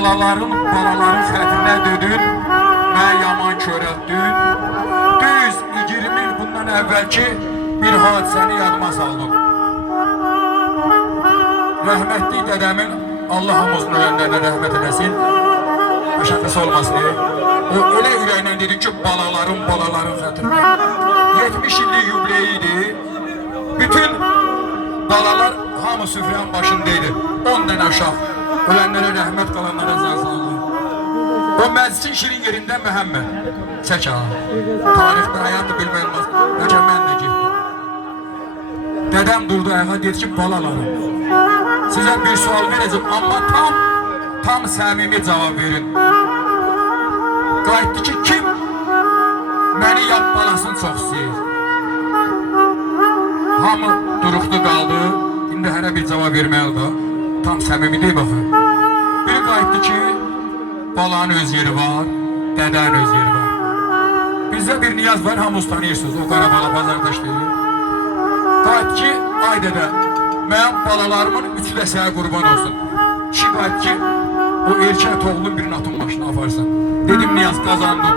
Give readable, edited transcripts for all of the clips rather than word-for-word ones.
balaların xətrinə dedin, mən yaman körətdin. Düz 20 il bundan əvvəlki bir hadisəni yadıma saldım. Rəhmətli dədəmin, Allah hamımızın ölənlərinə rəhmət eləsin, məşəqqəsi olmasın. O elə ürəklə dedi ki, balaların xətrinə. 70 illik yubileyi idi. Bütün balalar hamı süfrənin başındaydı. 10 dənə uşaq. Ölənlərə rəhmət, qalanlara zən sağlığı. O məclisin şirin yerindən Məhəmməd. Çək ağa. Tarixdə həyatı bilmək olmaz. Bəlkə mən də getdim. Dədəm durdu ayağa, dedi ki, balalarım. Sizə bir sual verəcəm, amma tam səmimi cavab verin. Qayıtdı ki, kim məni yad balasını çox istəyir? Hamı duruqdu qaldı. İndi hərə bir cavab verməyə oldu. Tam səmimi deyil baxın. Biri qayıtdı ki, balanın öz yeri var, dədənin öz yeri var. Bizdə bir niyaz var, hamınız tanıyırsınız. O Qarabala bazardaş deyil. Qayıtdı ki, ay dədə, mənim balalarımın üçü də sənə qurban olsun. Kişi qayıtdı ki, o erkək toğlunun birini atın başına aparsın. Dedim niyaz qazandım.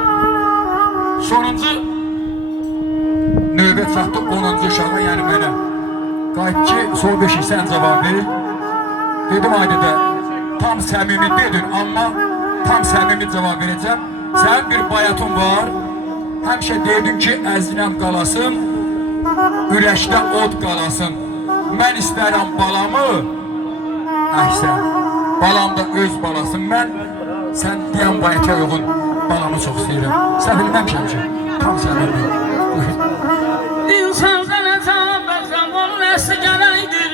Sonuncu növbət çatdı 10-cu uşağa, yəni mənə. Qayıtdı ki, sol beşik sən cavab ver. Dedim ay dədə, tam səmimi dedin, amma tam səmimi cavab verəcəm. Sənin bir bayatın var, həmişə dedin ki, əzinəm qalasın, ürəkdə od qalasın. Mən istərəm balamı, əhsən, balam da öz balasın. Mən, sən deyən bayata uyğun balamı çox istəyirəm. Səhv eləməmişəm ki, tam səmimi. İnsandan cavab bəzəm, onun əsli gələkdir.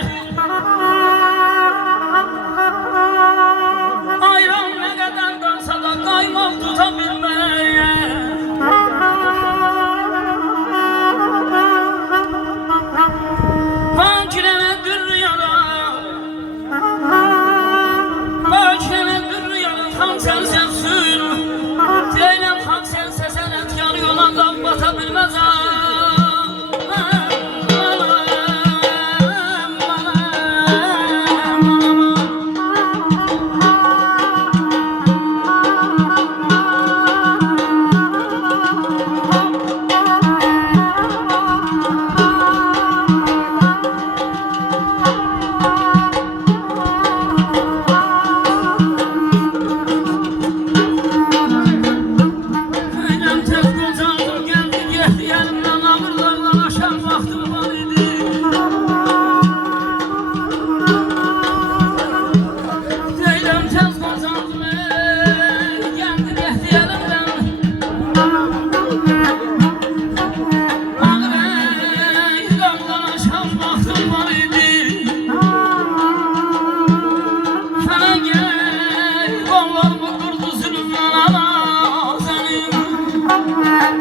Ayran nə qədər qalsa da qaymaq tuta bilməyə. Fakirənə dürrüyana, tam sənsən sür. Deyiləm xalq sən səsənət yar yolandan bata bilməzəm.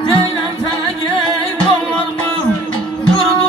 Deyiləm fəgey, qollarımı qurdu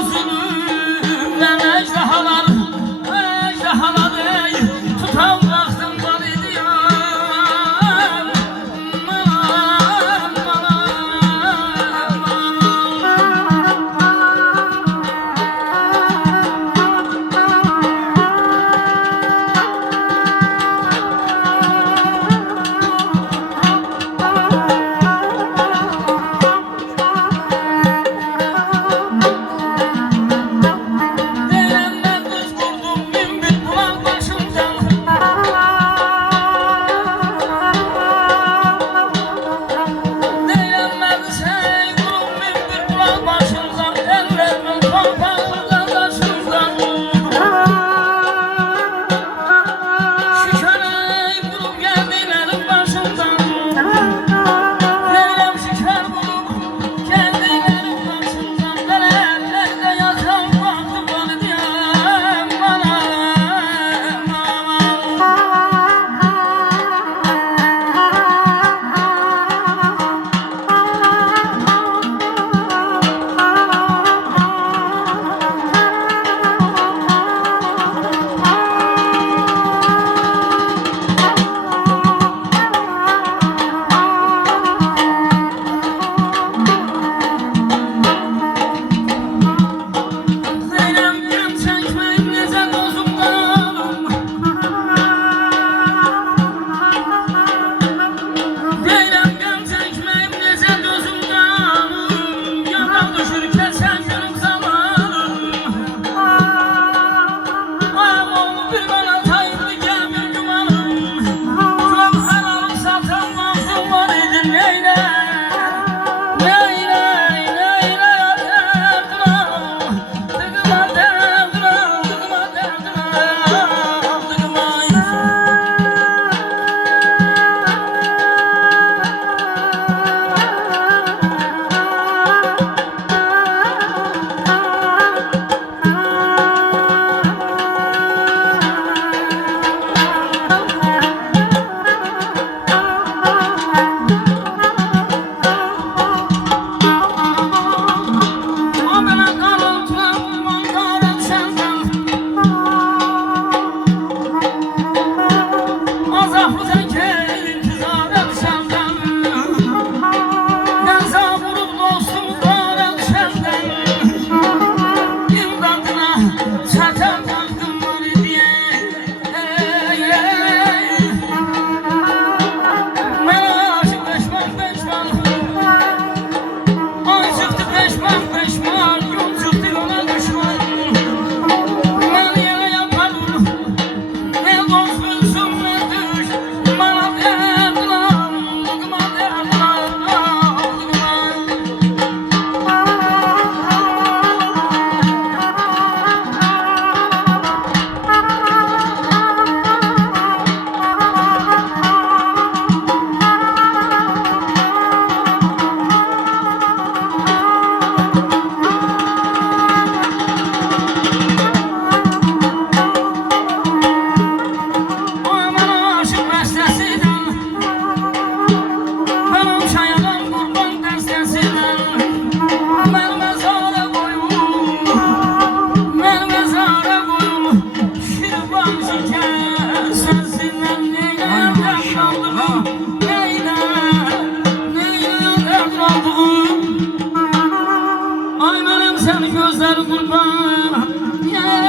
sen gözler kurban. Ya